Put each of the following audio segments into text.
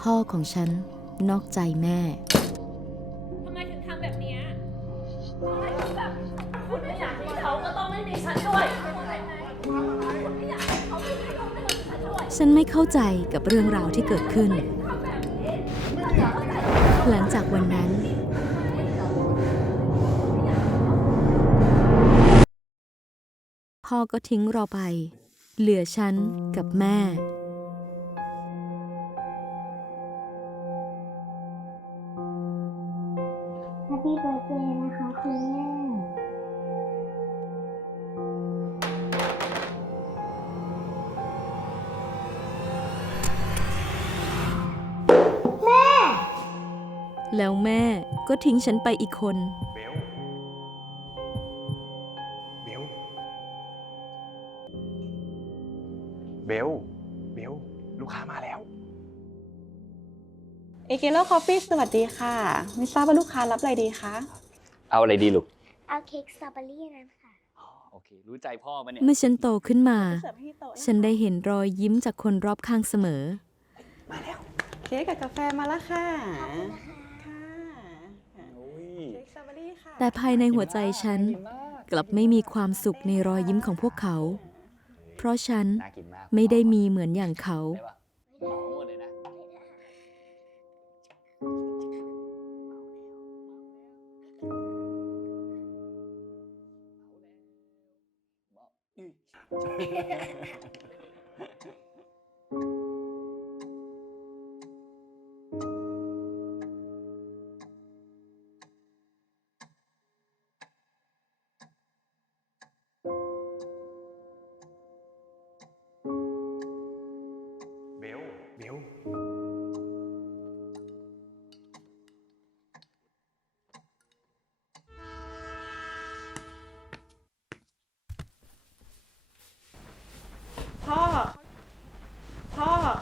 พ่อของฉันนอกใจแม่ ทำไมถึงทำแบบเนี้ยทำไมถึงแบบคุณไม่อยากมีเขาก็ต้องไม่มีฉันด้วยเข้าใจไหมคุณไม่อยากให้เขาไม่มีเขาไม่มีฉันด้วยฉันไม่เข้าใจกับเรื่องราวที่เกิดขึ้น ทำแบบนี้หลังจากวันนั้น พ่อก็ทิ้งเราไป เหลือฉันกับแม่ ปี้เบิร์ดเดย์นะคะคุณแม่ แล้วแม่ก็ทิ้งฉันไปอีกคน เบล เบล เบล เบล ลูกค้ามาแล้ว เอเกโลคอฟฟี่สวัสดีค่ะ ไม่ทราบว่าลูกค้ารับอะไรดีคะ เอาอะไรดีลูก เอาเค้กสตรอเบอรี่นั้นค่ะอ๋อโอเค รู้ใจพ่อมันเนี่ย เมื่อฉันโตขึ้นมา เสิร์ฟให้ที่โต๊ะะคะฉันได้เห็นรอยยิ้มจากคนรอบข้างเสมอ เค้กกับกาแฟมาแล้วค่ะ ค่ะโอ้ยเค้กสตรอเบอรี่ค่ะแต่ภายในหัวใจฉัน กลับไม่มีความสุขในรอยยิ้มของพวกเขา เพราะฉันน่ากินมากไม่ได้มีเหมือนอย่างเขา ได้ปะ 嘿嘿嘿嘿。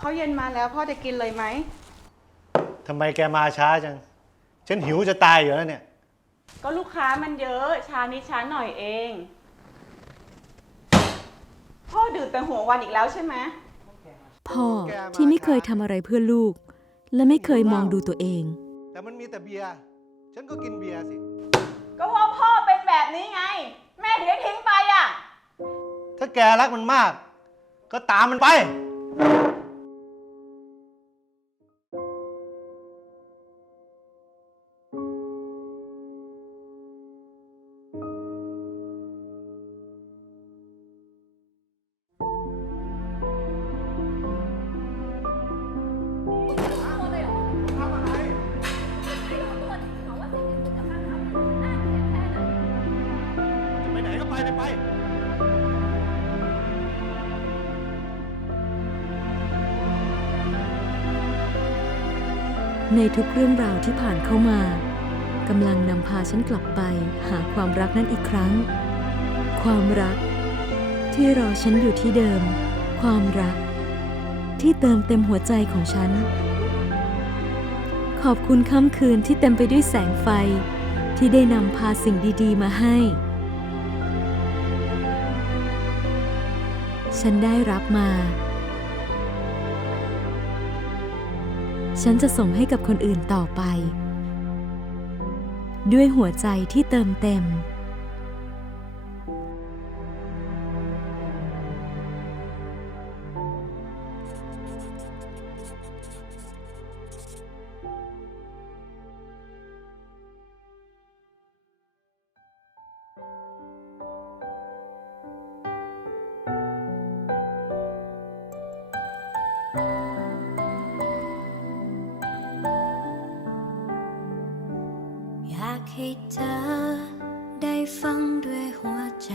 ขาเย็นมาแล้วพ่อจะกินเลยไหม ทำไมแกมาช้าจัง ฉันหิวจะตายอยู่แล้วเนี่ย ก็ลูกค้ามันเยอะชานี้ช้าหน่อยเอง พ่อดื่มแต่หัววันอีกแล้วใช่ไหม พ่อที่ไม่เคยทำอะไรเพื่อลูก และไม่เคยมองดูตัวเอง แต่มันมีแต่เบียร์ ฉันก็กินเบียร์สิ ก็เพราะพ่อเป็นแบบนี้ไง แม่ถึงได้ทิ้งไปอะ ถ้าแกรักมันมาก ก็ตามมันไป ไปไปไปในทุกเรื่องราวที่ผ่านเข้ามากำลังนำพาฉันกลับไปหาความรักนั้นอีกครั้ง ความรัก ที่รอฉันอยู่ที่เดิม ความรัก ที่เติมเต็มหัวใจของฉัน ขอบคุณค่ำคืนที่เต็มไปด้วยแสงไฟ ที่ได้นำพาสิ่งดี ๆ มาให้ ฉันได้รับมา ฉันจะส่งให้กับคนอื่นต่อไป ด้วยหัวใจที่เติมเต็ม ให้เธอได้ฟังด้วยหัวใจ